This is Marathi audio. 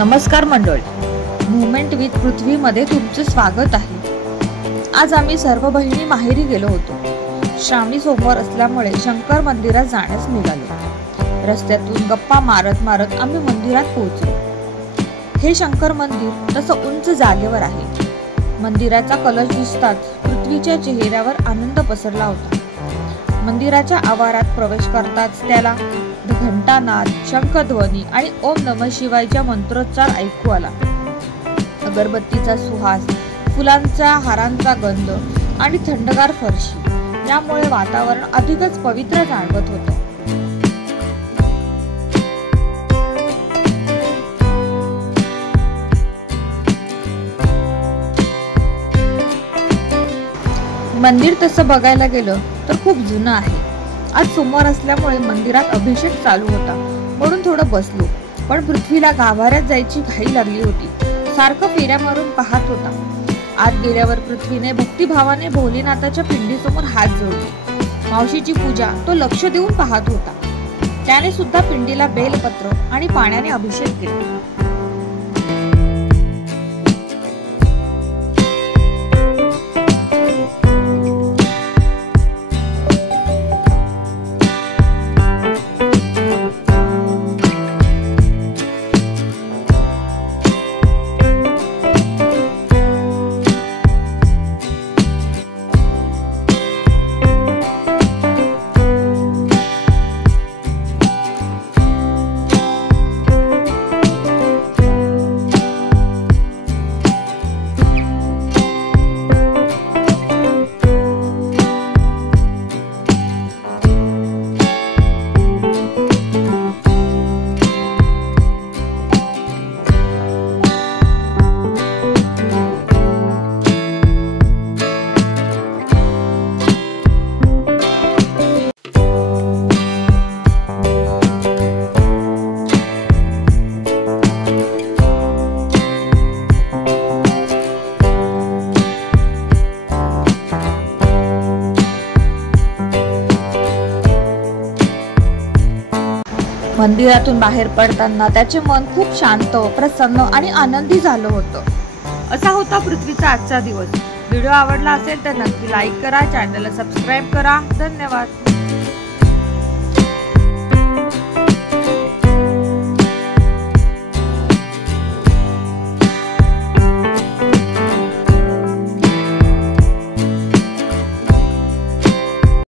नमस्कार मंडळी, मुवमेंट विथ पृथ्वीमध्ये तुमचे स्वागत आहे। आज आम्ही सर्व बहिणी माहेरी गेलो होतो। श्रावणी सोमवार असल्यामुळे शंकर मंदिरात जाण्यास निघालो। रस्त्यातून गप्पा मारत मारत आम्ही मंदिरात पोहोचलो। हे शंकर मंदिर तसं उंच जागेवर आहे। मंदिराचा कलश दिसताच पृथ्वीच्या चेहऱ्यावर आनंद पसरला होता। मंदिराच्या आवारात प्रवेश करताच त्याला घंटानाद, शंखध्वनी आणि ओम नमः शिवायचा मंत्रोच्चार ऐकू आला। अगरबत्तीचा सुवास, फुलांच्या हारांचा गंध आणि थंडगार फरशी यामुळे वातावरण अधिकच पवित्र जाणवत होतं। मंदिर तसं बघायला गेलं तर खूप जुनं आहे। आज सोमवार असल्यामुळे मंदिरात अभिषेक चालू होता, म्हणून थोडं बसलो। पण पृथ्वीला गाभाऱ्यात जायची घाई लागली होती। सारखं फेऱ्या मारून पाहत होता। आत गेल्यावर पृथ्वीने भक्तिभावाने भोलेनाथाच्या पिंडीसमोर हात जोडले। मावशीची पूजा तो लक्ष देऊन पाहत होता। त्याने सुद्धा पिंडीला बेलपत्र आणि पाण्याने अभिषेक केला। मंदिरातून बाहेर पडताना त्याचे मन खूप शांत, प्रसन्न आणि आनंदी झालं होतं। असा होता पृथ्वीचा आजचा दिवस। व्हिडिओ आवडला असेल तर नक्की लाईक करा, चॅनलला सबस्क्राईब करा। धन्यवाद।